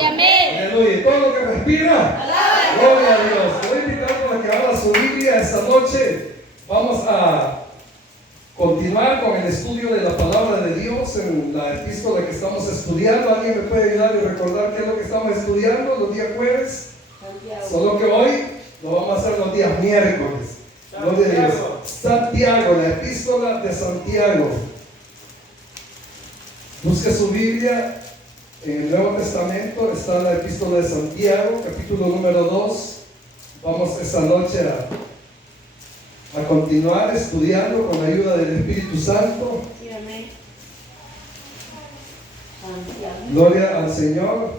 Aleluya. Y todo lo que respira, gloria a Dios. Voy a invitarlos a que abra su Biblia esta noche. Vamos a continuar con el estudio de la palabra de Dios en la epístola que estamos estudiando. ¿Alguien me puede ayudar y recordar qué es lo que estamos estudiando los días jueves? Solo que hoy lo vamos a hacer los días miércoles. Gloria a Dios. Santiago, la epístola de Santiago. Busque su Biblia. En el Nuevo Testamento está la epístola de Santiago, capítulo número 2. Vamos esta noche a continuar estudiando con la ayuda del Espíritu Santo. Gloria al Señor.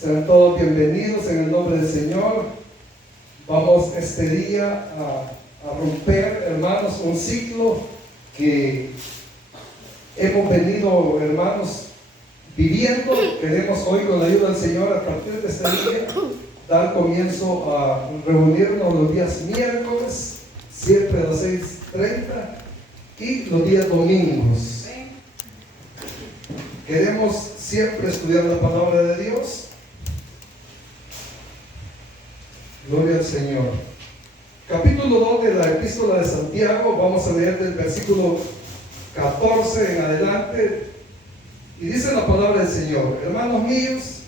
Sean todos bienvenidos en el nombre del Señor. Vamos este día a romper, hermanos, un ciclo que hemos venido, hermanos, viviendo. Queremos hoy, con la ayuda del Señor, a partir de este día, dar comienzo a reunirnos los días miércoles, siempre a las 6:30, y los días domingos. Queremos siempre estudiar la palabra de Dios. Gloria al Señor. Capítulo 2 de la epístola de Santiago. Vamos a leer del versículo 14 en adelante. Y dice la palabra del Señor: hermanos míos,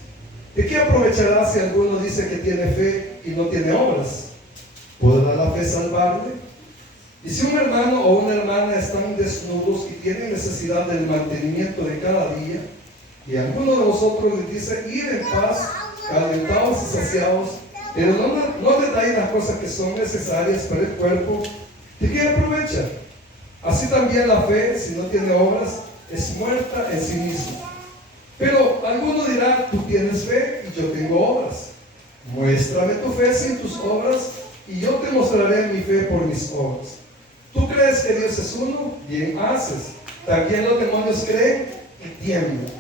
¿de qué aprovechará si alguno dice que tiene fe y no tiene obras? ¿Podrá la fe salvarle? Y si un hermano o una hermana están desnudos y tienen necesidad del mantenimiento de cada día, y alguno de vosotros les dice: id en paz, calentados y saciados, pero no les dais las cosas que son necesarias para el cuerpo, ¿de qué aprovecha? Así también la fe, si no tiene obras, es muerta en sí misma. Pero alguno dirá: tú tienes fe y yo tengo obras. Muéstrame tu fe sin tus obras, y yo te mostraré mi fe por mis obras. ¿Tú crees que Dios es uno? Bien haces. También los demonios creen y tiemblan.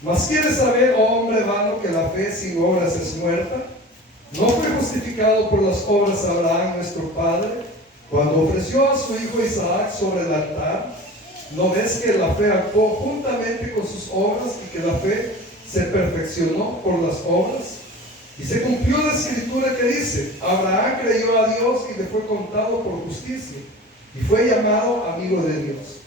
Mas ¿quieres saber, oh hombre vano, que la fe sin obras es muerta? ¿No fue justificado por las obras Abraham, nuestro padre, cuando ofreció a su hijo Isaac sobre el altar? ¿No ves que la fe actuó juntamente con sus obras y que la fe se perfeccionó por las obras? Y se cumplió la escritura que dice: Abraham creyó a Dios y le fue contado por justicia, y fue llamado amigo de Dios.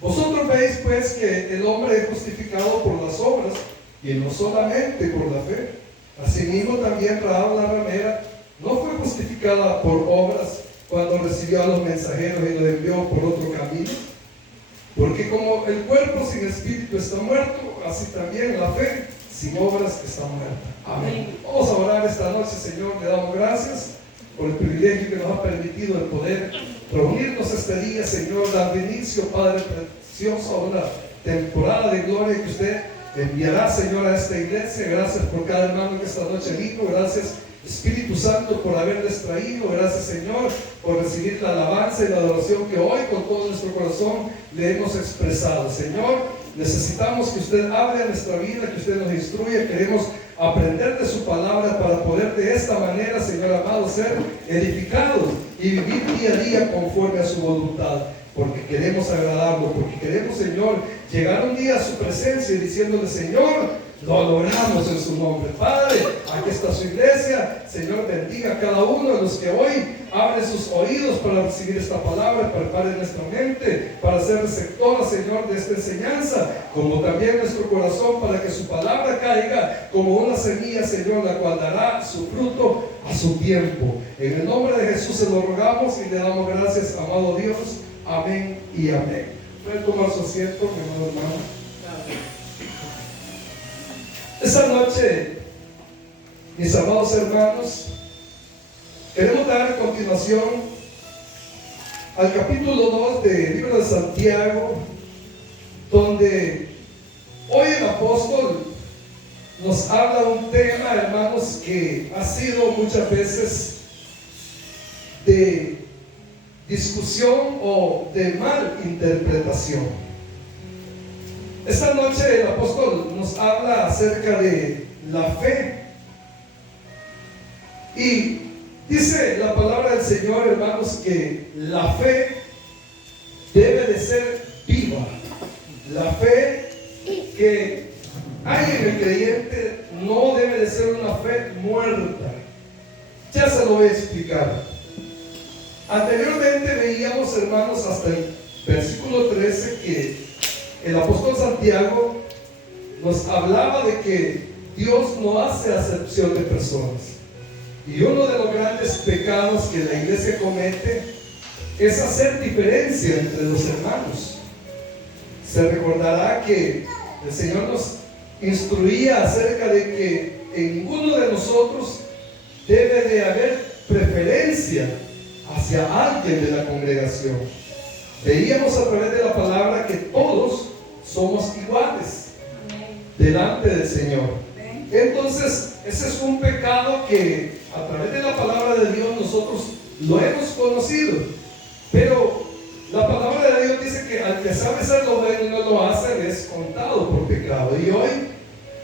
Vosotros veis pues que el hombre es justificado por las obras, y no solamente por la fe. Asimismo también Rahab la ramera no fue justificada por obras cuando recibió a los mensajeros y los envió por otro camino. Porque como el cuerpo sin espíritu está muerto, así también la fe sin obras está muerta. Amén. Vamos a orar esta noche. Señor, le damos gracias por el privilegio que nos ha permitido el poder reunirnos este día. Señor, dar inicio, Padre precioso, a una temporada de gloria que usted enviará, Señor, a esta iglesia. Gracias por cada hermano que esta noche vino. Gracias, Espíritu Santo, por haberles traído. Gracias, Señor, por recibir la alabanza y la adoración que hoy con todo nuestro corazón le hemos expresado. Señor, necesitamos que usted hable nuestra vida, que usted nos instruya. Queremos aprender de su palabra para poder de esta manera, Señor amado, ser edificados y vivir día a día conforme a su voluntad. Porque queremos agradarlo, porque queremos, Señor, llegar un día a su presencia y diciéndole: Señor, lo logramos en su nombre. Padre, aquí está su iglesia. Señor, bendiga a cada uno de los que hoy abren sus oídos para recibir esta palabra, prepare nuestra mente para ser receptora, Señor, de esta enseñanza, como también nuestro corazón, para que su palabra caiga como una semilla, Señor, la cual dará su fruto a su tiempo. En el nombre de Jesús se lo rogamos y le damos gracias, amado Dios. Amén y amén. Pueden tomar su asiento, mi amado hermano. Esta noche, mis amados hermanos, queremos dar continuación al capítulo 2 del libro de Santiago, donde hoy el apóstol nos habla un tema, hermanos, que ha sido muchas veces de discusión o de mal interpretación. Esta noche el apóstol nos habla acerca de la fe, y dice la palabra del Señor, hermanos, que la fe debe de ser viva. La fe que hay en el creyente no debe de ser una fe muerta. Ya se lo voy a explicar. Anteriormente veíamos, hermanos, hasta el versículo 13 que el apóstol Santiago nos hablaba de que Dios no hace acepción de personas. Y uno de los grandes pecados que la iglesia comete es hacer diferencia entre los hermanos. Se recordará que el Señor nos instruía acerca de que en ninguno de nosotros debe de haber preferencia hacia alguien de la congregación. Veíamos a través de la palabra que todos somos iguales delante del Señor. Entonces, ese es un pecado que a través de la palabra de Dios nosotros lo hemos conocido. Pero la palabra de Dios dice que al que sabe hacer lo bueno y no lo hace es contado por pecado. Y hoy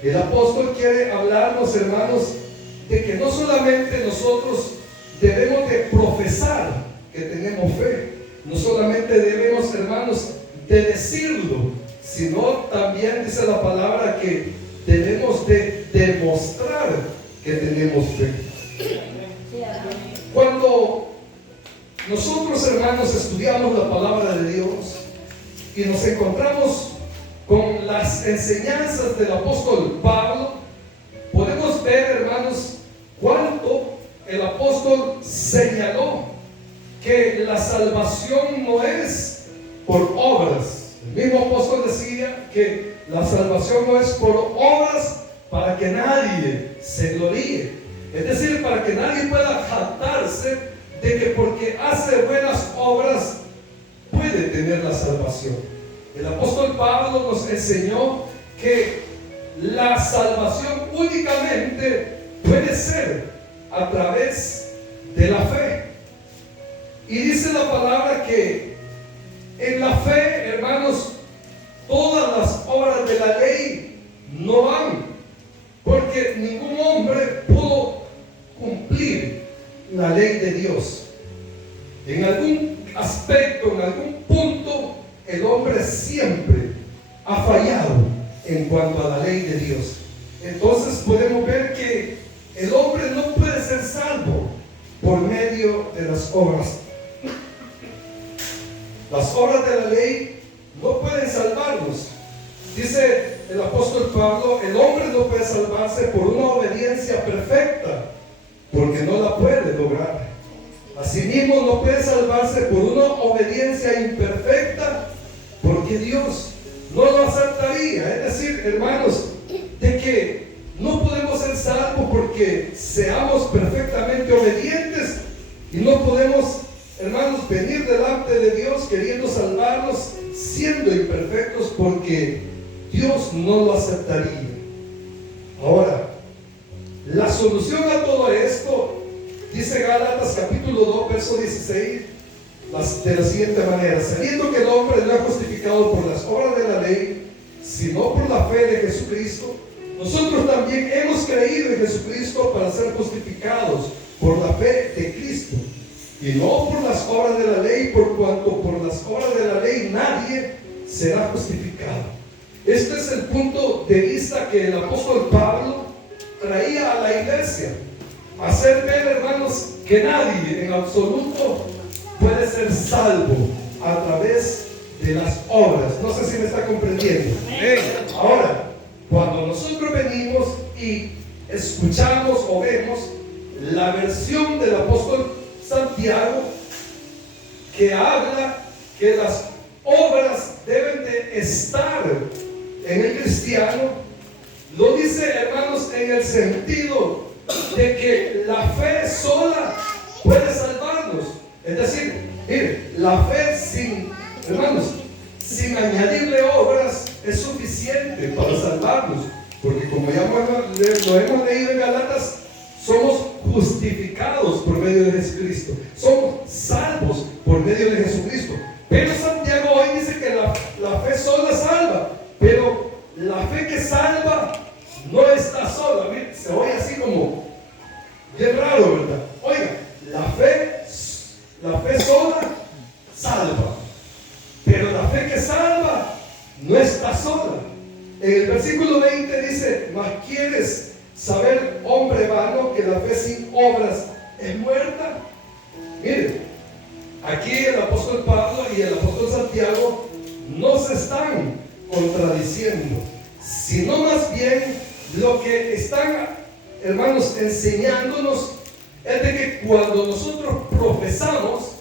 el apóstol quiere hablarnos, hermanos, de que no solamente nosotros debemos de profesar que tenemos fe, no solamente debemos, hermanos, de decirlo, sino también dice la palabra que debemos de demostrar que tenemos fe. Cuando nosotros, hermanos, estudiamos la palabra de Dios y nos encontramos con las enseñanzas del apóstol Pablo, podemos ver, hermanos, cuánto el apóstol señaló que la salvación no es por obras. El mismo apóstol decía que la salvación no es por obras para que nadie se gloríe. Es decir, para que nadie pueda jactarse de que porque hace buenas obras puede tener la salvación. El apóstol Pablo nos enseñó que la salvación únicamente puede ser a través de la fe. Y dice la palabra que en la fe, hermanos, todas las obras de la ley no van, porque ningún hombre pudo cumplir la ley de Dios. En algún aspecto, en algún punto, el hombre siempre ha fallado en cuanto a la ley de Dios. Entonces podemos ver que el hombre no puede ser salvo por medio de las obras. Las obras de la ley no pueden salvarnos. Dice el apóstol Pablo, el hombre no puede salvarse por una obediencia perfecta, porque no la puede lograr. Asimismo, no puede salvarse por una obediencia imperfecta, porque Dios no lo aceptaría. Es decir, hermanos, de que no podemos ser salvos porque seamos perfectamente obedientes, y no podemos, hermanos, venir delante de Dios queriendo salvarnos siendo imperfectos, porque Dios no lo aceptaría. Ahora, la solución a todo esto, dice Gálatas capítulo 2, verso 16, de la siguiente manera: sabiendo que el hombre no es justificado por las obras de la ley, sino por la fe de Jesucristo, nosotros también hemos creído en Jesucristo para ser justificados por la fe de Cristo, y no por las obras de la ley, por cuanto por las obras de la ley nadie será justificado. Este es el punto de vista que el apóstol Pablo traía a la iglesia: hacer ver, hermanos, que nadie en absoluto puede ser salvo a través de las obras. No sé si me está comprendiendo. Ahora, cuando nosotros venimos y escuchamos o vemos la versión del apóstol Santiago, que habla que las obras deben de estar en el cristiano, lo dice, hermanos, en el sentido de que la fe sola puede salvarnos. Es decir, mire, la fe sin añadirle obras es suficiente para salvarnos, porque como ya lo hemos leído en Gálatas, somos justificados por medio de Jesucristo, somos salvos por medio de Jesucristo. Pero Santiago hoy dice que la fe sola salva, pero la fe que salva no está sola. Mire, se oye así como bien raro, ¿verdad? Oiga, la fe sola salva, pero la fe que salva no está sola. En el versículo 20 dice: mas quieres saber, hombre vano, que la fe sin obras es muerta. Mire, aquí el apóstol Pablo y el apóstol Santiago no se están contradiciendo, sino más bien lo que están, hermanos, enseñándonos es de que cuando nosotros profesamos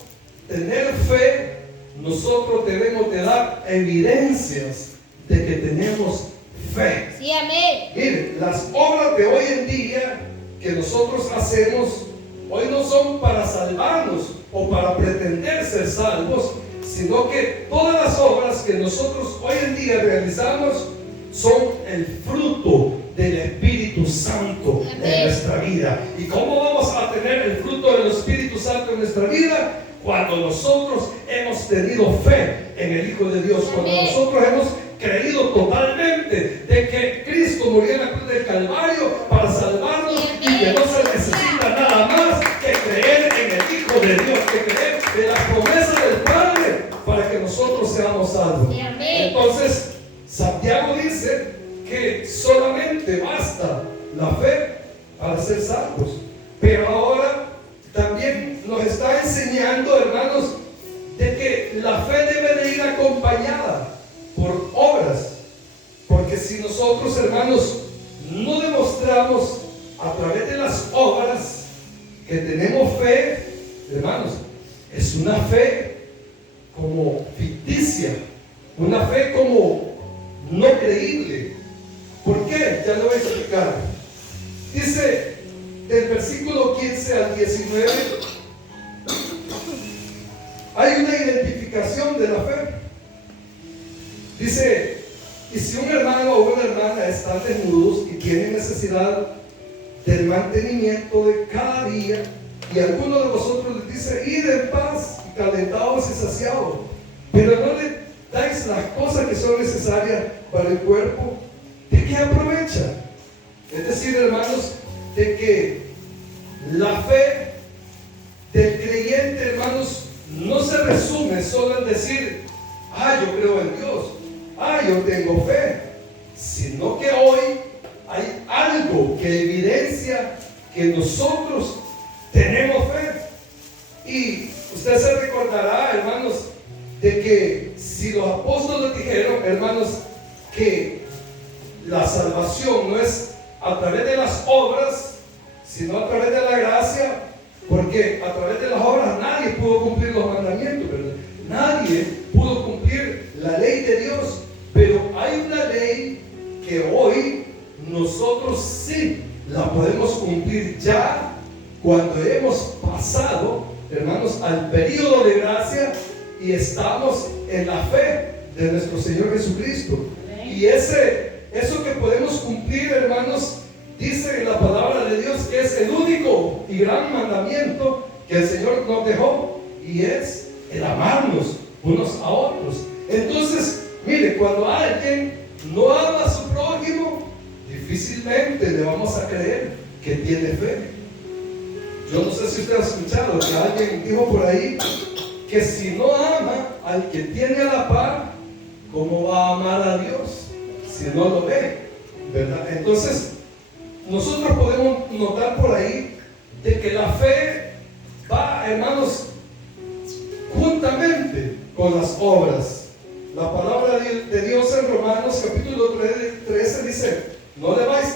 tener fe, nosotros debemos de dar evidencias de que tenemos fe. Sí, amén. Mire, las obras de hoy en día que nosotros hacemos hoy no son para salvarnos o para pretender ser salvos, sino que todas las obras que nosotros hoy en día realizamos son el fruto del Espíritu Santo en nuestra vida. ¿Y cómo vamos a tener el fruto del Espíritu Santo en nuestra vida? Cuando nosotros hemos tenido fe en el Hijo de Dios, cuando nosotros hemos creído totalmente de que Cristo murió en la cruz del Calvario para salvarnos y que no se necesita nada más que creer en el Hijo de Dios, que creer en la promesa del Padre para que nosotros seamos salvos. Entonces, Santiago dice que solamente basta la fe para ser salvos, pero ahora también nos está enseñando, hermanos, de que la fe debe de ir acompañada por obras, porque si nosotros, hermanos, no demostramos a través de las obras que tenemos fe, hermanos, es una fe como ficticia, una fe como no creíble. ¿Por qué? Ya lo voy a explicar. Dice del versículo 15 al 19, hay una identificación de la fe. Dice, y si un hermano o una hermana están desnudos y tienen necesidad del mantenimiento de cada día, y alguno de vosotros les dice, id en paz, y calentados y saciados, pero no le dais las cosas que son necesarias para el cuerpo, ¿de qué aprovecha? Es decir, hermanos, de que la fe del creyente, hermanos, no se resume solo en decir, yo creo en Dios, yo tengo fe, sino que hoy hay algo que evidencia que nosotros tenemos fe. Y usted se recordará, hermanos, de que si los apóstoles dijeron, hermanos, que la salvación no es a través de las obras, sino a través de la gracia, porque a través de las obras nadie pudo cumplir los mandamientos, ¿verdad? Nadie pudo cumplir la ley de Dios, pero hay una ley que hoy nosotros sí la podemos cumplir ya cuando hemos pasado, hermanos, al periodo de gracia y estamos en la fe de nuestro Señor Jesucristo. Y eso que podemos cumplir, hermanos, dice en la palabra de Dios que es el único y gran mandamiento que el Señor nos dejó, y es el amarnos unos a otros. Entonces, mire, cuando alguien no ama a su prójimo, difícilmente le vamos a creer que tiene fe. Yo no sé si usted ha escuchado que alguien dijo por ahí que si no ama al que tiene a la par, ¿cómo va a amar a Dios si no lo ve? ¿Verdad? Entonces, nosotros podemos notar por ahí de que la fe va, hermanos, juntamente con las obras. La palabra de Dios en Romanos capítulo 13 dice, no debáis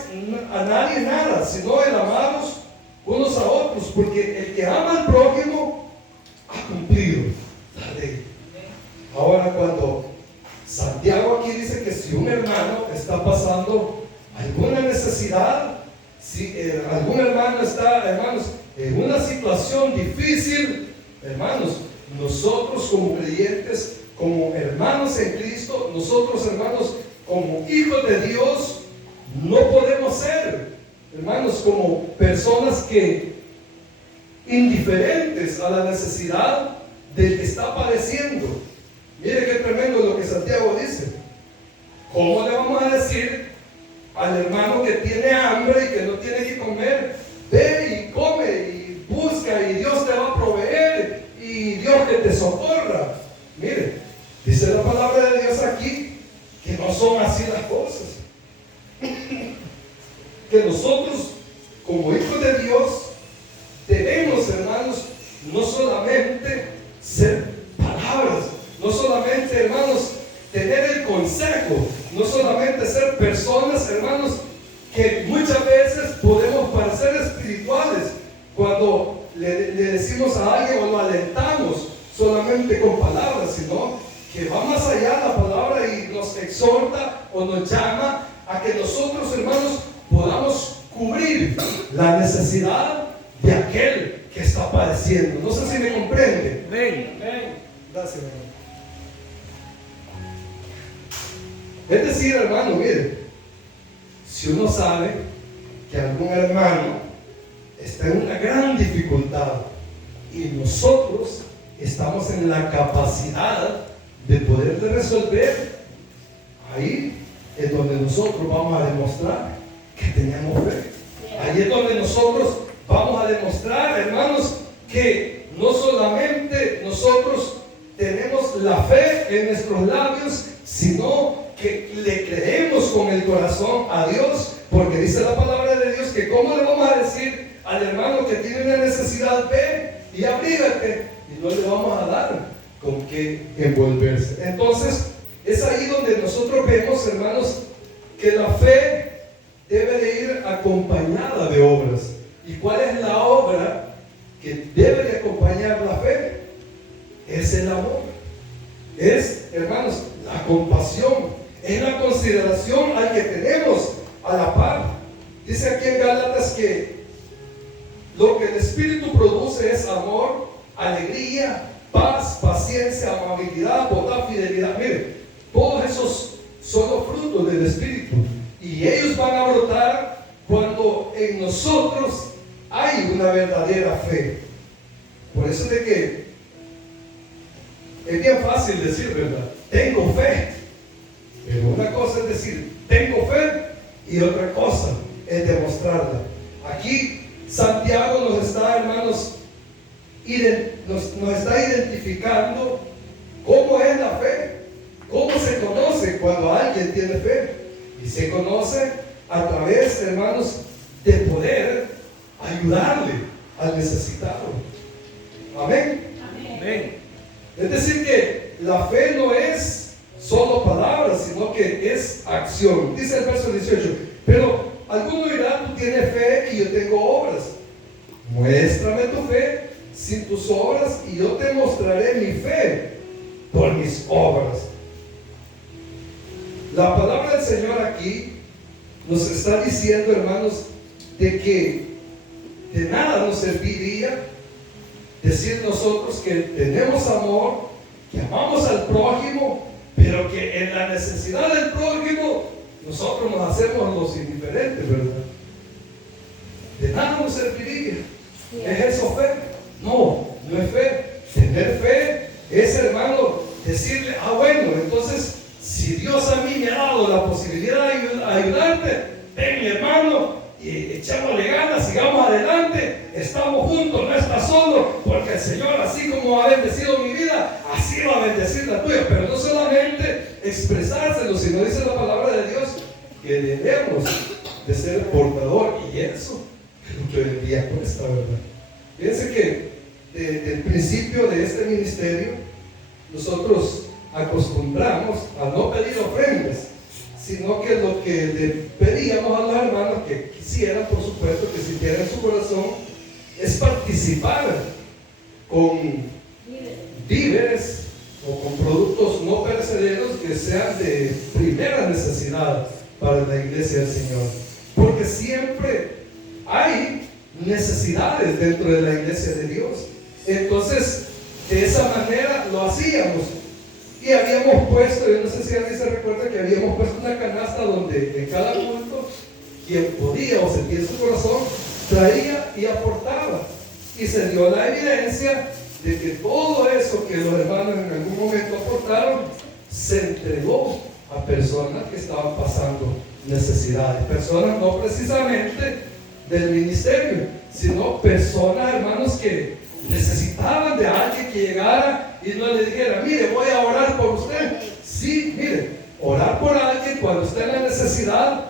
a nadie nada, sino el amaros unos a otros, porque el que ama al prójimo ha cumplido la ley. Ahora, cuando Santiago aquí dice que si un hermano está pasando alguna necesidad, si algún hermano está, hermanos, en una situación difícil, hermanos, nosotros como creyentes, como hermanos en Cristo, nosotros, hermanos, como hijos de Dios, no podemos ser, hermanos, como personas que indiferentes a la necesidad del que está padeciendo. Mire qué tremendo lo que Santiago dice. ¿Cómo le vamos a decir al hermano que tiene hambre y que no tiene que comer, ve y come y busca y Dios te va a proveer y Dios que te socorra? Mire, dice la palabra de Dios aquí que no son así las cosas. Que nosotros como hijos de Dios, debemos, hermanos, no solamente ser palabras, no solamente, hermanos, tener el consejo, no solamente ser personas, hermanos, que muchas veces podemos parecer espirituales cuando le decimos a alguien o lo alentamos solamente con palabras, sino que va más allá la palabra y nos exhorta o nos llama a que nosotros, hermanos, podamos cubrir la necesidad de aquel que está padeciendo. No sé si me comprende. Ven. Gracias, hermano. Es decir, hermano, mire, si uno sabe que algún hermano está en una gran dificultad y nosotros estamos en la capacidad de poderle resolver, ahí es donde nosotros vamos a demostrar que tenemos fe. Ahí es donde nosotros vamos a demostrar, hermanos, que no solamente nosotros tenemos la fe en nuestros labios, sino que le creemos con el corazón a Dios, porque dice la palabra de Dios que cómo le vamos a decir al hermano que tiene una necesidad, ve y abrígate, y no le vamos a dar con qué envolverse. Entonces es ahí donde nosotros vemos, hermanos, que la fe debe de ir acompañada de obras. ¿Y cuál es la obra que debe de acompañar la fe? Es el amor, es, hermanos, la compasión, es la consideración al que tenemos a la par. Dice aquí en Gálatas que lo que el Espíritu produce es amor, alegría, paz, paciencia, amabilidad, bondad, fidelidad. Mire, todos esos son los frutos del Espíritu, y ellos van a brotar cuando en nosotros hay una verdadera fe. Por eso es de que es bien fácil decir, ¿verdad? Tengo fe. Pero una cosa es decir, tengo fe, y otra cosa es demostrarla. Aquí Santiago nos está, hermanos, nos está identificando cómo es la fe, cómo se conoce cuando alguien tiene fe. Y se conoce a través, hermanos, de poder ayudarle al necesitado. Amén. Amén. Es decir que la fe no es solo palabras, sino que es acción. Dice el verso 18, pero alguno dirá, tú tienes fe y yo tengo obras. Muéstrame tu fe sin tus obras y yo te mostraré mi fe por mis obras. La palabra del Señor aquí nos está diciendo, hermanos, de que de nada nos serviría decir nosotros que tenemos amor, que amamos al prójimo, pero que en la necesidad del prójimo nosotros nos hacemos los indiferentes, ¿verdad? De nada nos serviría. ¿Es eso fe? No, no es fe. Tener fe es, hermano, decirle, bueno, entonces si Dios a mí me ha dado la posibilidad de ayudarte, ven, mi hermano, y echémosle ganas, sigamos adelante, estamos juntos, no estás solo, porque el Señor, así como ha bendecido mi vida, así va a bendecir la tuya. Pero no solamente expresárselo, sino dice la palabra de Dios que debemos de ser portador, y eso es lo que hoy en día cuesta, ¿verdad? Fíjense que desde el principio de este ministerio nosotros acostumbramos a no pedir ofrendas, sino que lo que le pedíamos a los hermanos que quisieran, por supuesto, que sintieran en su corazón, es participar con víveres o con productos no perecederos que sean de primera necesidad para la iglesia del Señor, porque siempre hay necesidades dentro de la iglesia de Dios. Entonces, de esa manera lo hacíamos. Y habíamos puesto, yo no sé si alguien se recuerda que habíamos puesto una canasta donde en cada culto quien podía o sentía en su corazón traía y aportaba. Y se dio la evidencia de que todo eso que los hermanos en algún momento aportaron se entregó a personas que estaban pasando necesidades. Personas no precisamente del ministerio, sino personas, hermanos, que necesitaban de alguien que llegara y no le dijera, mire, voy a orar por usted. Sí, mire, orar por alguien cuando está en la necesidad,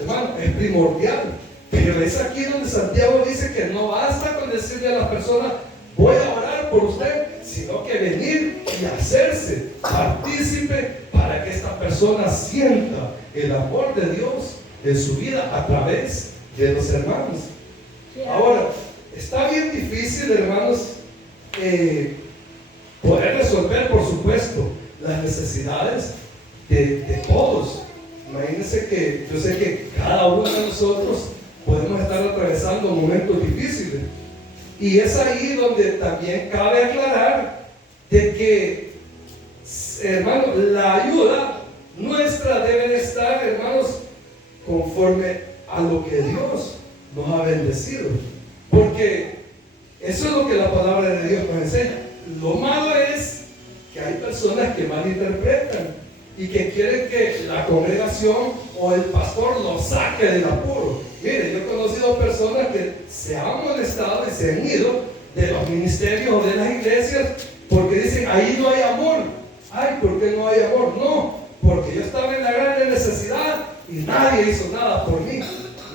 hermano, es primordial. Pero es aquí donde Santiago dice que no basta con decirle a las personas, voy a orar por usted, sino que venir y hacerse partícipe para que esta persona sienta el amor de Dios en su vida a través de los hermanos. Ahora, está bien difícil, hermanos, poder resolver, por supuesto, las necesidades de todos. Imagínense que yo sé que cada uno de nosotros podemos estar atravesando momentos difíciles, y es ahí donde también cabe aclarar de que, hermanos, la ayuda nuestra debe de estar, hermanos, conforme a lo que Dios nos ha bendecido, porque eso es lo que la palabra de Dios nos enseña. Lo malo es que hay personas que malinterpretan y que quieren que la congregación o el pastor lo saque del apuro. Mire, yo he conocido personas que se han molestado y se han ido de los ministerios o de las iglesias porque dicen, ahí no hay amor. Ay, ¿por qué no hay amor? No, porque yo estaba en la gran necesidad y nadie hizo nada por mí.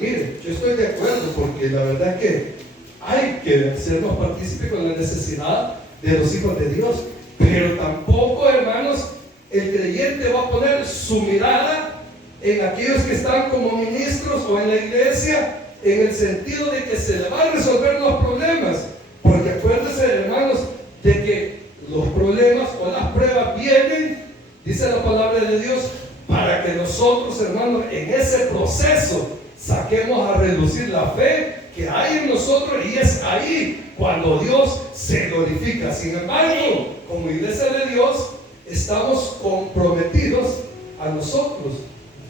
Mire, yo estoy de acuerdo, porque la verdad es que hay que hacernos partícipes con la necesidad de los hijos de Dios, pero tampoco, hermanos, el creyente va a poner su mirada en aquellos que están como ministros o en la iglesia, en el sentido de que se le van a resolver los problemas, porque acuérdense, hermanos, de que los problemas o las pruebas vienen, dice la palabra de Dios, para que nosotros, hermanos, en ese proceso saquemos a relucir la fe que hay en nosotros, y es ahí cuando Dios se glorifica. Sin embargo, como iglesia de Dios, estamos comprometidos a nosotros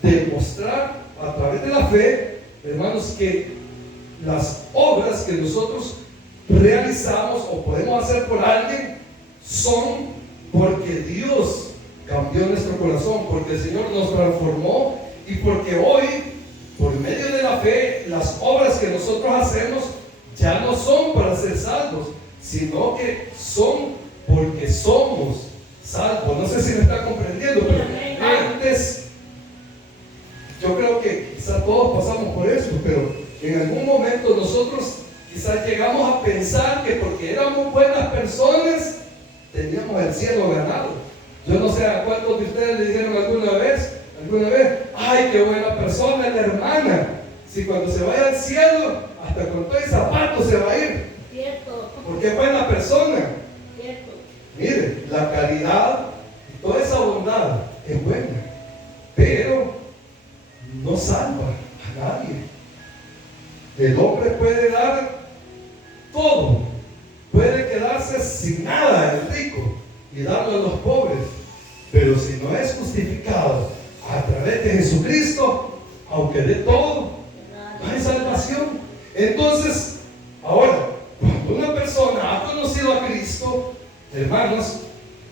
demostrar a través de la fe, hermanos, que las obras que nosotros realizamos o podemos hacer por alguien son porque Dios cambió nuestro corazón, porque el Señor nos transformó, y porque hoy, por medio de la fe, las obras que nosotros hacemos ya no son para ser salvos, sino que son porque somos salvos. No sé si me está comprendiendo, pero antes, yo creo que quizás todos pasamos por eso, pero en algún momento nosotros quizás llegamos a pensar que porque éramos buenas personas teníamos el cielo ganado. Yo no sé a cuántos de ustedes le dijeron alguna vez, ay, qué buena persona es la hermana, si cuando se vaya al cielo hasta con todo el zapato se va a ir. Cierto. Porque es buena persona. Cierto. Mire, la caridad y toda esa bondad es buena, pero no salva a nadie. El hombre puede dar todo, puede quedarse sin nada, el rico, y darlo a los pobres, pero si no es justificado a través de Jesucristo, aunque dé todo, no hay salvación. Entonces, ahora, cuando una persona ha conocido a Cristo, hermanos,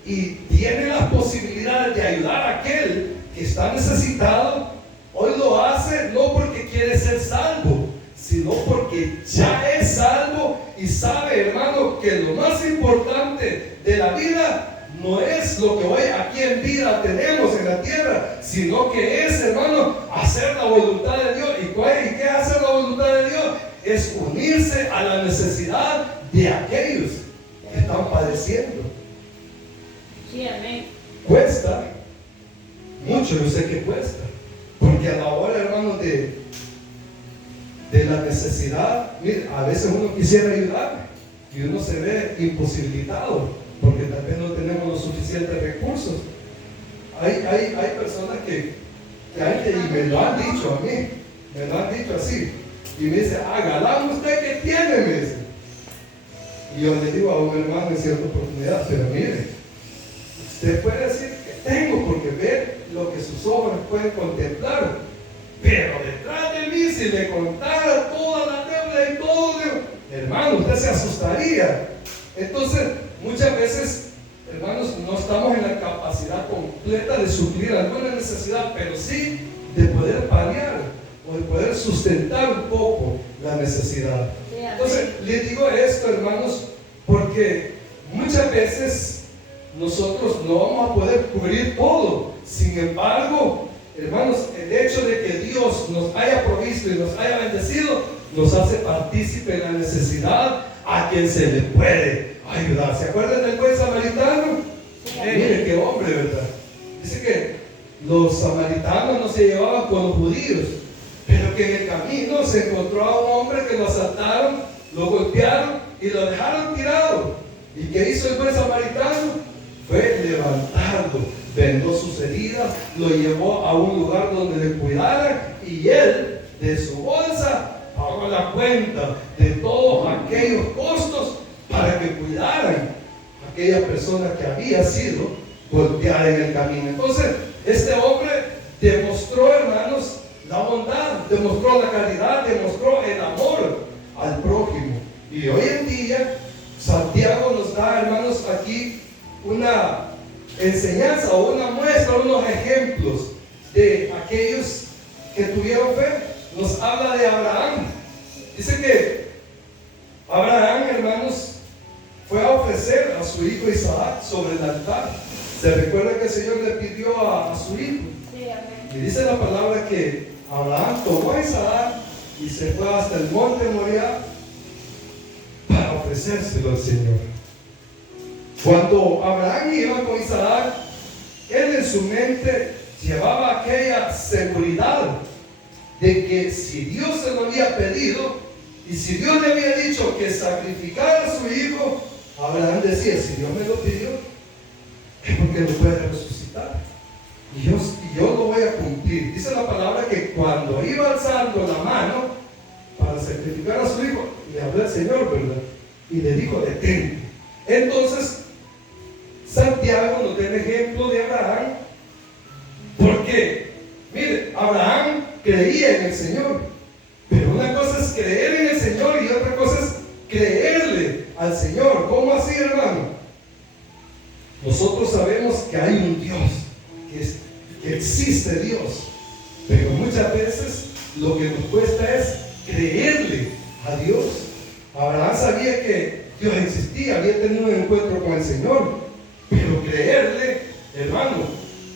y tiene las posibilidades de ayudar a aquel que está necesitado, hoy lo hace no porque quiere ser salvo, sino porque ya es salvo y sabe, hermano, que lo más importante de la vida no es lo que hoy aquí en vida tenemos en la tierra, sino que es, hermano, hacer la voluntad de Dios. ¿Y qué es hacer la voluntad de Dios? Es unirse a la necesidad de aquellos que están padeciendo. Sí, amén. Cuesta mucho, yo sé que cuesta, porque a la hora, hermano, de la necesidad, mire, a veces uno quisiera ayudar y uno se ve imposibilitado porque tal vez no tenemos los suficientes recursos. Hay personas que y me lo han dicho a mí, me lo han dicho así, y me dice, galán, ¿usted qué tiene? Me dice. Y yo le digo a un hermano en cierta oportunidad, pero mire, usted puede decir que tengo, porque ve lo que sus ojos pueden contemplar, pero detrás de mí, si le contara toda la deuda y todo, hermano, usted se asustaría. Entonces, muchas veces, hermanos, no estamos en la capacidad completa de suplir alguna necesidad, pero sí de poder paliar o de poder sustentar un poco la necesidad. Entonces, les digo esto, hermanos, porque muchas veces nosotros no vamos a poder cubrir todo. Sin embargo, hermanos, el hecho de que Dios nos haya provisto y nos haya bendecido, nos hace partícipe en la necesidad a quien se le puede ayudar. ¿Se acuerdan del buen samaritano? Mire qué hombre, ¿verdad? Dice que los samaritanos no se llevaban con los judíos, pero que en el camino se encontró a un hombre que lo asaltaron, lo golpearon y lo dejaron tirado. ¿Y qué hizo el buen samaritano? Fue levantarlo, vendó sus heridas, lo llevó a un lugar donde le cuidaran, y él de su bolsa pagó la cuenta de todos aquellos costos para que cuidaran a aquella persona que había sido golpeada en el camino. Entonces, este hombre demostró, hermanos, la bondad, demostró la caridad, demostró el amor al prójimo. Y hoy en día, Santiago nos da, hermanos, aquí una enseñanza o una muestra, unos ejemplos de aquellos que tuvieron fe. Nos habla de Abraham. Dice que Abraham, hermanos, fue a ofrecer a su hijo Isaac sobre el altar. Se recuerda que el Señor le pidió a su hijo. Y dice la palabra que Abraham tomó a Isaac y se fue hasta el monte Moriah para ofrecérselo al Señor. Cuando Abraham iba con Isaac, él en su mente llevaba aquella seguridad de que si Dios se lo había pedido y si Dios le había dicho que sacrificara a su hijo, Abraham decía: si Dios me lo pidió, es porque lo puede resucitar. Y yo lo voy a cumplir. Dice la palabra que cuando iba alzando la mano para sacrificar a su hijo, le habló al Señor, ¿verdad? Y le dijo: detente. Entonces, Santiago nos da el ejemplo de Abraham, porque, mire, Abraham creía en el Señor, pero una cosa es creer en el Señor y otra cosa es creerle al Señor. ¿Cómo así, hermano? Nosotros sabemos que hay un Dios, que existe Dios, pero muchas veces lo que nos cuesta es creerle a Dios. Abraham sabía que Dios existía, había tenido un encuentro con el Señor, pero creerle, hermano,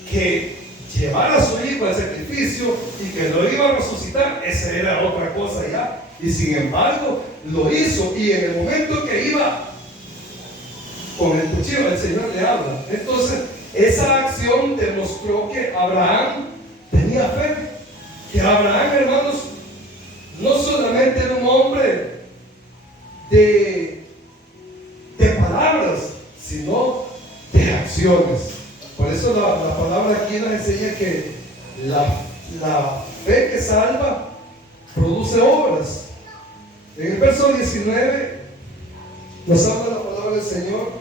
que llevar a su hijo al sacrificio y que lo iba a resucitar, esa era otra cosa ya. Y sin embargo, lo hizo, y en el momento que iba con el cuchillo, el Señor le habla. Entonces, esa acción demostró que Abraham tenía fe, que Abraham, hermanos, no solamente era un hombre de palabras, sino de acciones. Por eso la palabra aquí nos enseña que la fe que salva produce obras. En el verso 19 nos habla la palabra del Señor.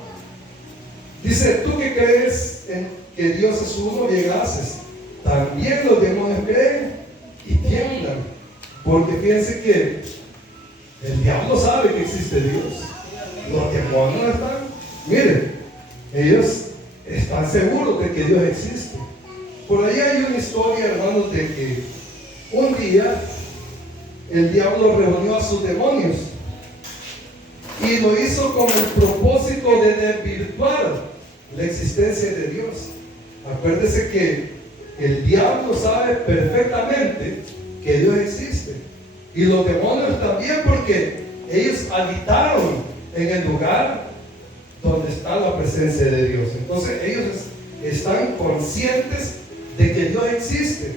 Dice: tú que crees en que Dios es uno y haces, también los demonios creen y tiemblan. Porque fíjense que el diablo sabe que existe Dios. Los demonios están, miren, ellos están seguros de que Dios existe. Por ahí hay una historia, hermanos, de que un día el diablo reunió a sus demonios y lo hizo con el propósito de desvirtuar la existencia de Dios. Acuérdese que el diablo sabe perfectamente que Dios existe, y los demonios también, porque ellos habitaron en el lugar donde está la presencia de Dios. Entonces ellos están conscientes de que Dios existe.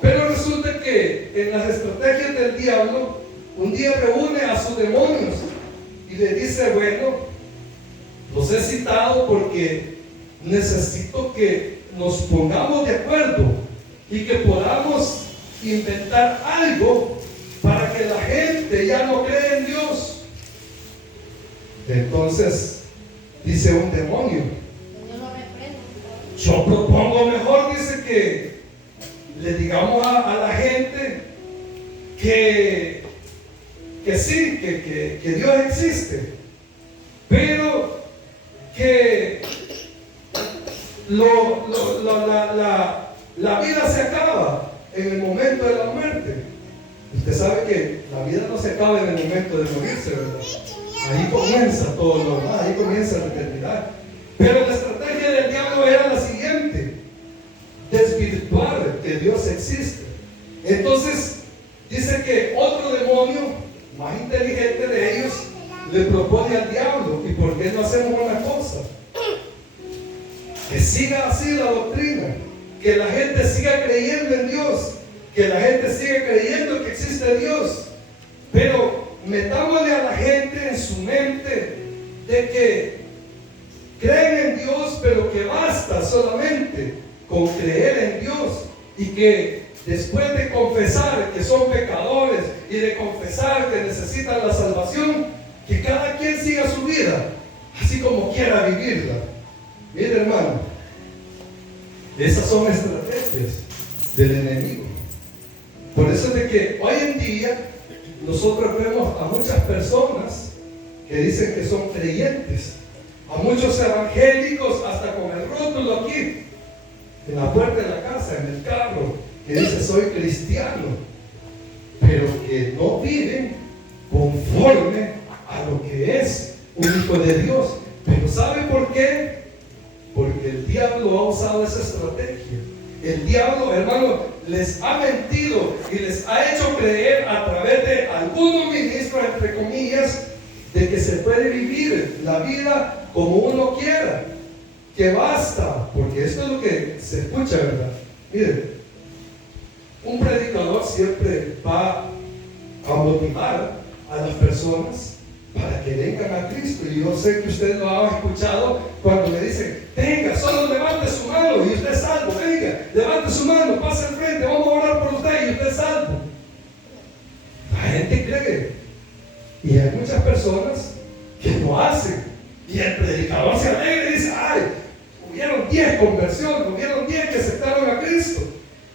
Pero resulta que en las estrategias del diablo, un día reúne a sus demonios y le dice: bueno, los he citado porque necesito que nos pongamos de acuerdo y que podamos inventar algo para que la gente ya no cree en Dios. Entonces dice un demonio: yo propongo mejor, dice, que le digamos a la gente que sí, que Dios existe, pero que la vida se acaba en el momento de la muerte. Usted sabe que la vida no se acaba en el momento de morirse, ¿verdad? Ahí comienza todo lo demás, ahí comienza la eternidad. Pero la estrategia del diablo era la siguiente: desvirtuar que Dios Entonces, dice que otro demonio, más inteligente de ellos, le propone al diablo: ¿y por qué no hacemos una cosa? Que siga así la doctrina, que la gente siga creyendo en Dios, que la gente siga creyendo que existe Dios, pero metámosle a la gente en su mente de que creen en Dios, pero que basta solamente con creer en Dios, y que después de confesar que son pecadores y de confesar que necesitan la salvación, que cada quien siga su vida así como quiera vivirla. Mire, hermano, esas son estrategias del enemigo. Por eso es de que hoy en día nosotros vemos a muchas personas que dicen que son creyentes, a muchos evangélicos hasta con el rótulo aquí en la puerta de la casa, en el carro, que dice: soy cristiano, pero que no viven conforme a lo que es un hijo de Dios. Pero ¿sabe por qué? Porque el diablo ha usado esa estrategia. El diablo, hermano, les ha mentido y les ha hecho creer a través de algunos ministros, entre comillas, de que se puede vivir la vida como uno quiera, que basta, porque esto es lo que se escucha, ¿verdad? Miren, un predicador siempre va a motivar a las personas para que vengan a Cristo. Y yo sé que usted lo ha escuchado cuando le dicen: venga, solo levante su mano y usted es salvo. Venga, levante su mano, pase al frente, vamos a orar por usted y usted es salvo. La gente cree, y hay muchas personas que lo hacen, y el predicador se alegra y dice: ay, hubieron 10 conversiones, hubieron 10 que aceptaron a Cristo.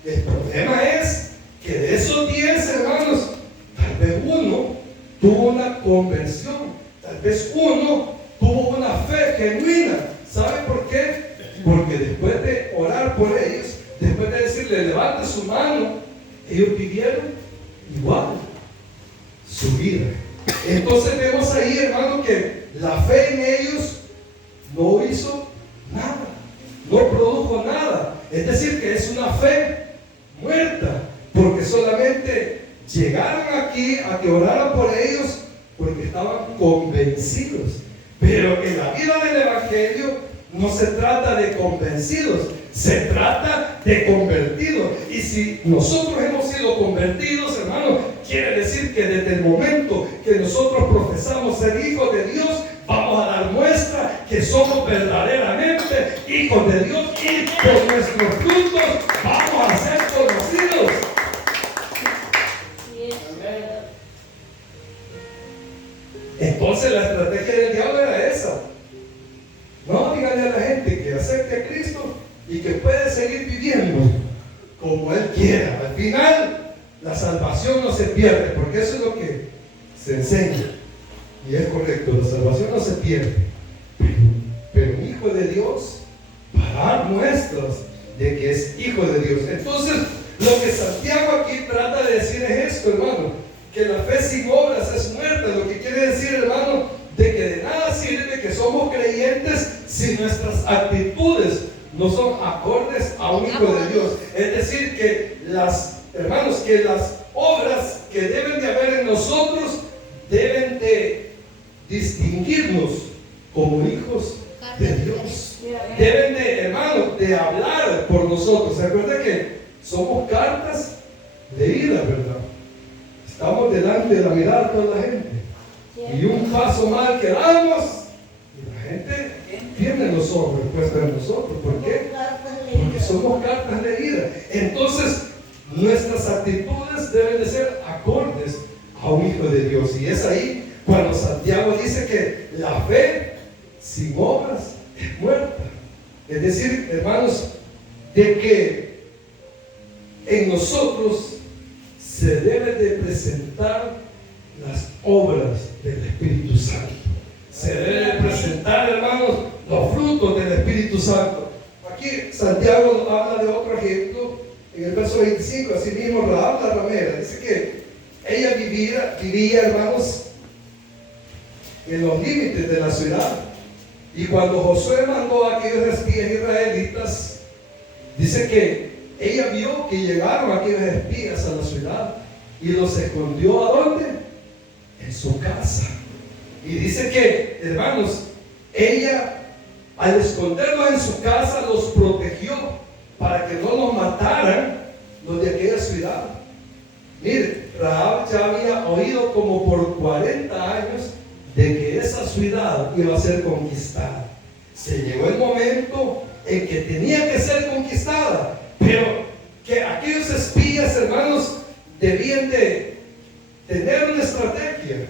El problema es que de esos 10, hermanos, tal vez uno tuvo una conversión, tal vez uno tuvo una fe genuina. ¿Sabe por qué? Porque después de orar por ellos, después de decirle: levante su mano, ellos vivieron igual su vida. Entonces vemos ahí, hermano, que la fe en ellos no hizo nada, no produjo nada. Es decir, que es una fe muerta, porque solamente llegaron aquí a que oraran por ellos porque estaban convencidos. Pero en la vida del evangelio no se trata de convencidos, se trata de convertidos. Y si nosotros hemos sido convertidos, hermanos, quiere decir que desde el momento que nosotros profesamos ser hijos de Dios, vamos a dar muestra que somos verdaderamente hijos de Dios, y por nuestros frutos vamos a ser conocidos. Entonces la estrategia del diablo era esa: no, díganle a la gente que acepte a Cristo y que puede seguir viviendo como Él quiera. Al final la salvación no se pierde, porque eso es lo que se enseña, y es correcto, la salvación no se pierde, pero un hijo de Dios va a dar muestras de que es hijo de Dios. Entonces lo que Santiago aquí trata de decir es esto, hermano: que la fe sin obras es muerta. Lo que quiere decir, hermano, de que de nada sirve que somos creyentes si nuestras actitudes no son acordes a un hijo de Dios. Es decir, que las obras que deben de haber en nosotros deben de distinguirnos como hijos de Dios. Deben de, hermanos, de hablar por nosotros. ¿Se acuerda que somos cartas leídas, verdad? Estamos delante de la mirada de toda la gente, y un paso mal que damos y la gente tiene los ojos puestos en nosotros. ¿Por qué? Porque somos cartas leídas. Entonces nuestras actitudes deben de ser acordes a un hijo de Dios, y es ahí cuando Santiago dice que la fe sin obras es muerta. Es decir, hermanos, de que en nosotros se deben de presentar las obras del Espíritu Santo. Se deben de presentar, hermanos, los frutos del Espíritu Santo. Aquí Santiago habla de otro ejemplo en el verso 25. Así mismo Rahab la ramera dice que ella vivía, hermanos, en los límites de la ciudad, y cuando Josué mandó a aquellos espías israelitas, dice que ella vio que llegaron aquellos espías a la ciudad y los escondió ¿a dónde? En su casa. Y dice que, hermanos, ella al esconderlos en su casa los protegió para que no los mataran los de aquella ciudad. Mire, Rahab ya había oído como por 40 años de que esa ciudad iba a ser conquistada. Se llegó el momento en que tenía que ser conquistada, pero que aquellos espías, hermanos, debían de tener una estrategia.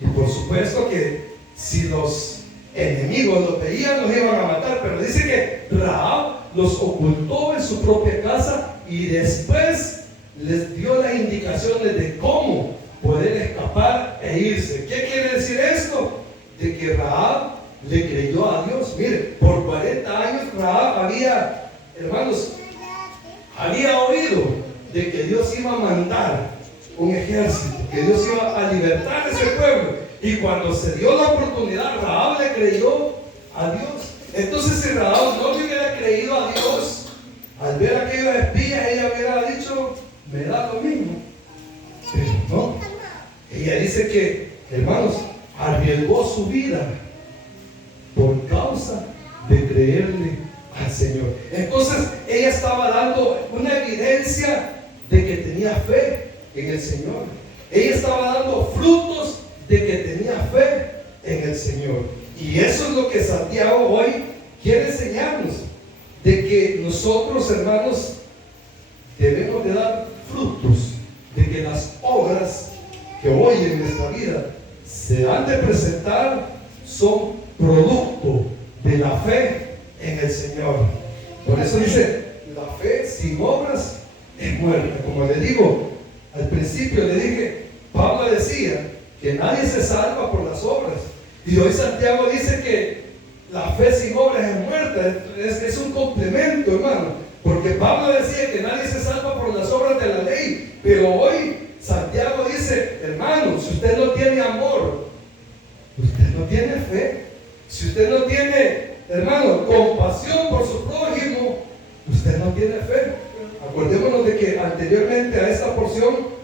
Y por supuesto que si los enemigos los veían, los iban a matar. Pero dice que Rahab los ocultó en su propia casa y después les dio las indicaciones de cómo poder escapar e irse. ¿Qué quiere decir esto? De que Rahab le creyó a Dios. Mire, por 40 años Rahab había, hermanos, había oído de que Dios iba a mandar un ejército, que Dios iba a libertar a ese pueblo. Y cuando se dio la oportunidad, Rahab le creyó a Dios. Entonces, si Rahab no le hubiera creído a Dios, al ver a aquellos espías, ella hubiera dicho, me da lo mismo. Pero no, ella dice que, hermanos, arriesgó su vida por causa de creerle al Señor. Entonces ella estaba dando una evidencia de que tenía fe en el Señor. Ella estaba dando frutos de que tenía fe en el Señor. Y eso es lo que Santiago hoy quiere enseñarnos, de que nosotros, hermanos, debemos de dar frutos, de que las obras que hoy en nuestra vida se han de presentar son producto de la fe en el Señor. Por eso dice, la fe sin obras es muerta. Como le digo, al principio le dije, Pablo decía que nadie se salva por las obras. Y hoy Santiago dice que la fe sin obras es muerta. Es un complemento, hermano. Porque Pablo decía que nadie se salva por las obras de la ley. Pero hoy Santiago dice, hermano, si usted no tiene amor, usted no tiene fe. Si usted no tiene, hermano, compasión por su prójimo, usted no tiene fe. Acordémonos de que anteriormente a esta porción,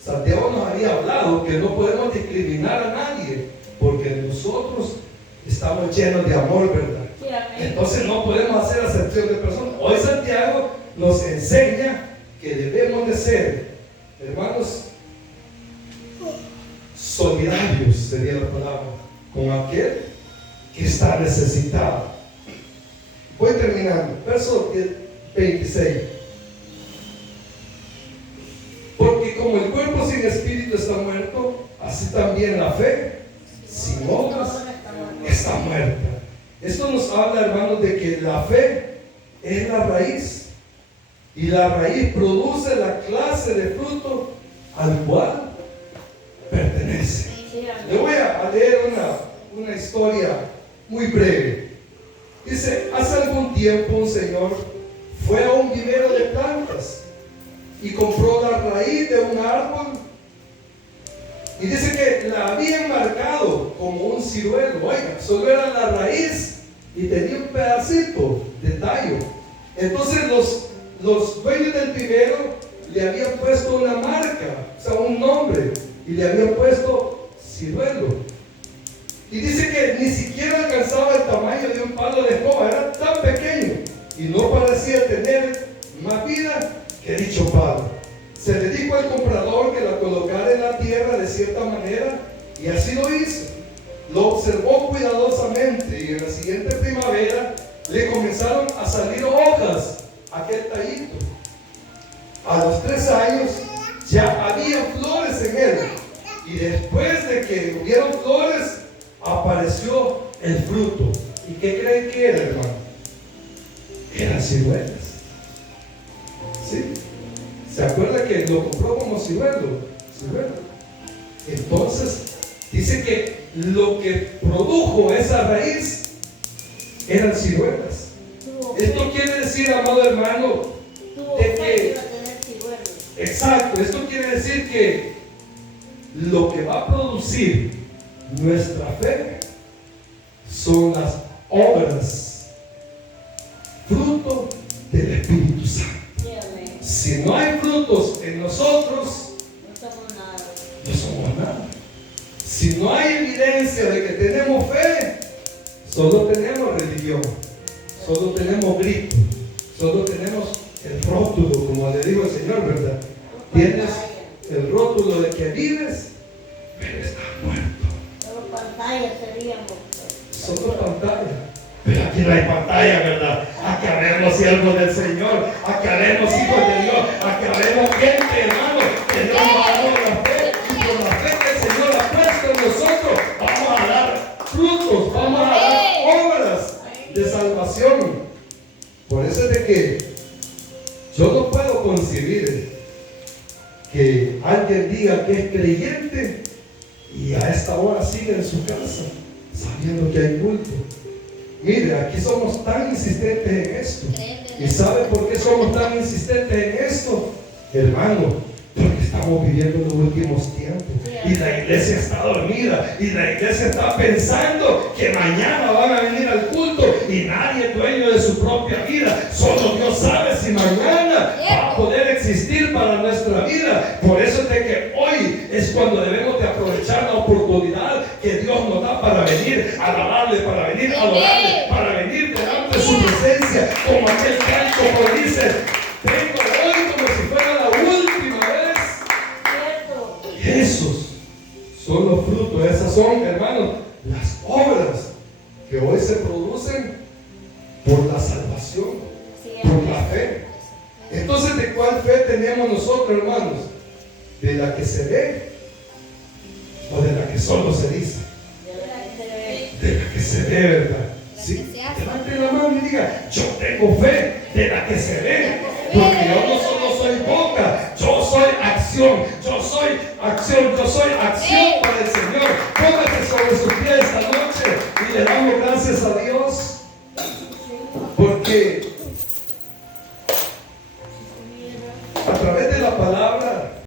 Santiago nos había hablado que no podemos discriminar a nadie, porque nosotros estamos llenos de amor, ¿verdad? Entonces no podemos hacer acepción de personas. Hoy Santiago nos enseña que debemos de ser, hermanos, solidarios, sería la palabra, con aquel que está necesitado. Voy terminando. Verso 26. Porque como el cuerpo sin espíritu está muerto, así también la fe sin obras está muerta. Esto nos habla, hermanos, de que la fe es la raíz, y la raíz produce la clase de fruto al cual pertenece. Le voy a leer una historia muy breve. Dice, hace algún tiempo un señor fue a un vivero de plantas y compró la raíz de un árbol, y dice que la había enmarcado como un ciruelo. Oiga, solo era la raíz y tenía un pedacito de tallo. Entonces los dueños del vivero le habían puesto una marca, o sea, un nombre, y le habían puesto ciruelo. Y dice que ni siquiera alcanzaba el tamaño de un palo de escoba, era tan pequeño y no parecía tener más vida que dicho palo. Se le dijo al comprador que la colocara en la tierra de cierta manera, y así lo hizo. Lo observó cuidadosamente, y en la siguiente primavera le comenzaron a salir hojas a aquel tallito. A los 3 años ya había flores en él, y después de que hubieron flores apareció el fruto. ¿Y qué creen que era, hermano? Eran ciruelas. ¿Sí? ¿Se acuerda que lo compró como ciruelo? Entonces dice que lo que produjo esa raíz eran ciruelas. Esto quiere decir, amado hermano, de que, exacto, esto quiere decir que lo que va a producir nuestra fe son las obras, fruto del Espíritu Santo. Si no hay frutos en nosotros, No somos nada. no somos nada. Si no hay evidencia de que tenemos fe, solo tenemos religión, solo tenemos grito, solo tenemos el rótulo, como le digo al Señor, ¿verdad? Tienes el rótulo de que vives, pero estás muerto. Solo pantalla seríamos. Solo pantalla. Pero aquí no hay pantalla, ¿verdad? Aquí habemos siervos del Señor, aquí habemos hijos de Dios, aquí habemos gente, hermano, que Dios nos ha dado la fe, y por la fe que el Señor ha puesto en nosotros, vamos a dar frutos, vamos a dar obras de salvación. Por eso es de que yo no puedo concebir que alguien diga que es creyente y a esta hora sigue en su casa, sabiendo que hay culto. Mire, aquí somos tan insistentes en esto. ¿Y sabe por qué somos tan insistentes en esto? Hermano, porque estamos viviendo los últimos tiempos. Y la iglesia está dormida. Y la iglesia está pensando que mañana van a venir al culto. Y nadie es dueño de su propia vida. Solo Dios sabe si mañana va a poder existir para nuestra vida. Por eso es de que hoy es cuando debemos de aprovechar la oportunidad que Dios nos da para venir a alabarle, para venir a adorarle, para venir delante de su presencia, como aquel canto que dice: vengo hoy como si fuera la última vez. Cierto. Esos son los frutos, esas son, hermanos, las obras que hoy se producen por la salvación, por la fe. Entonces, ¿de cuál fe tenemos nosotros, hermanos? ¿De la que se ve o de la que solo se dice? De la que se ve, ¿verdad? Sí. Levante la mano y diga: yo tengo fe de la que se ve, porque yo no solo soy boca, yo soy acción, yo soy acción, yo soy acción para el Señor. Póngase sobre sus pies esta noche y le damos gracias a Dios, porque a través